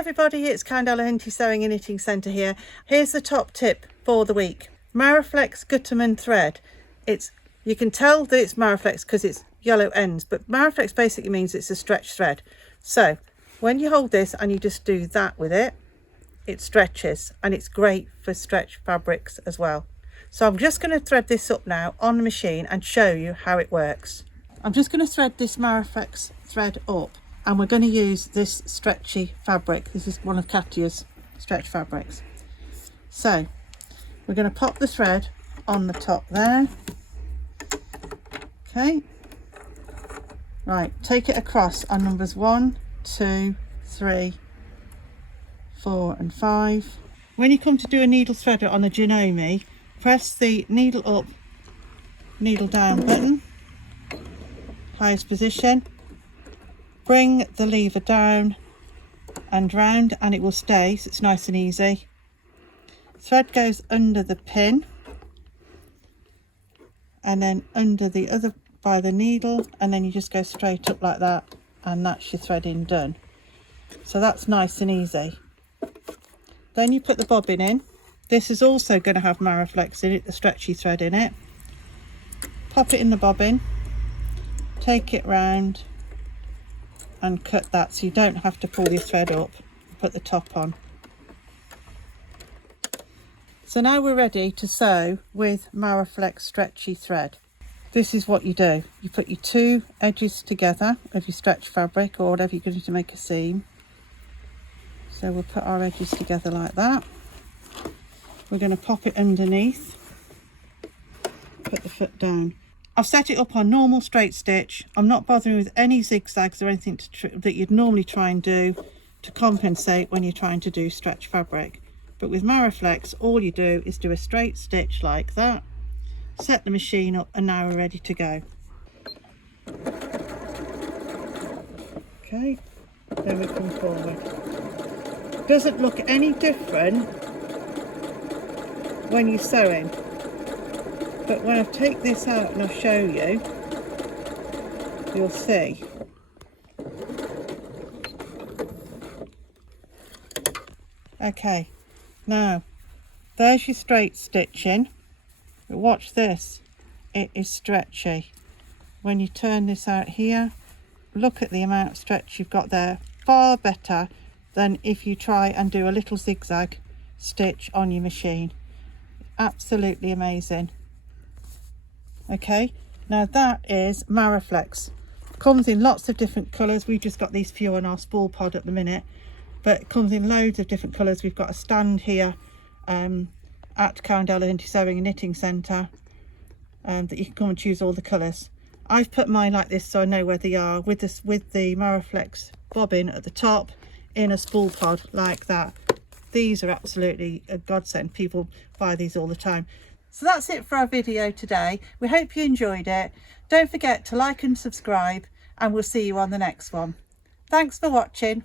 everybody, it's Kenilworth Sewing and Knitting Centre here. Here's the top tip for the week. Maraflex Gutermann thread. You can tell that it's Maraflex because it's yellow ends, but Maraflex basically means it's a stretch thread. So when you hold this and you just do that with it, it stretches, and it's great for stretch fabrics as well. So I'm just going to thread this up now on the machine and show you how it works. I'm just going to thread this Maraflex thread up, and we're going to use this stretchy fabric. This is one of Katya's stretch fabrics. So we're going to pop the thread on the top there. Okay, right, take it across on numbers 1, 2, 3, 4 and 5. When you come to do a needle threader on a Janome, press the needle up, needle down button, highest position, bring the lever down and round, and it will stay, so it's nice and easy. Thread goes under the pin and then under the other by the needle, and then you just go straight up like that, and that's your threading done. So that's nice and easy. Then you put the bobbin in. This is also going to have Maraflex in it, the stretchy thread in it. Pop it in the bobbin, take it round and cut that, so you don't have to pull your thread up. Put the top on. So now we're ready to sew with Maraflex stretchy thread. This is what you do. You put your two edges together of your stretch fabric or whatever you're going to make a seam. So we'll put our edges together like that. We're going to pop it underneath, put the foot down. I've set it up on normal straight stitch. I'm not bothering with any zigzags or anything that you'd normally try and do to compensate when you're trying to do stretch fabric. But with Maraflex, all you do is do a straight stitch like that, set the machine up, and now we're ready to go. Okay, then we come forward. Doesn't look any different when you're sewing, but when I take this out and I'll show you, you'll see. Okay, now there's your straight stitching, but watch this, it is stretchy. When you turn this out here, look at the amount of stretch you've got there, far better than if you try and do a little zigzag stitch on your machine. Absolutely amazing. Okay, now that is Maraflex. Comes in lots of different colours. We've just got these few on our spool pod at the minute, but it comes in loads of different colours. We've got a stand here at Kenilworth Sewing and Knitting Centre that you can come and choose all the colours. I've put mine like this so I know where they are, with the Maraflex bobbin at the top in a spool pod like that. These are absolutely a godsend. People buy these all the time. So that's it for our video today. We hope you enjoyed it. Don't forget to like and subscribe, and we'll see you on the next one. Thanks for watching.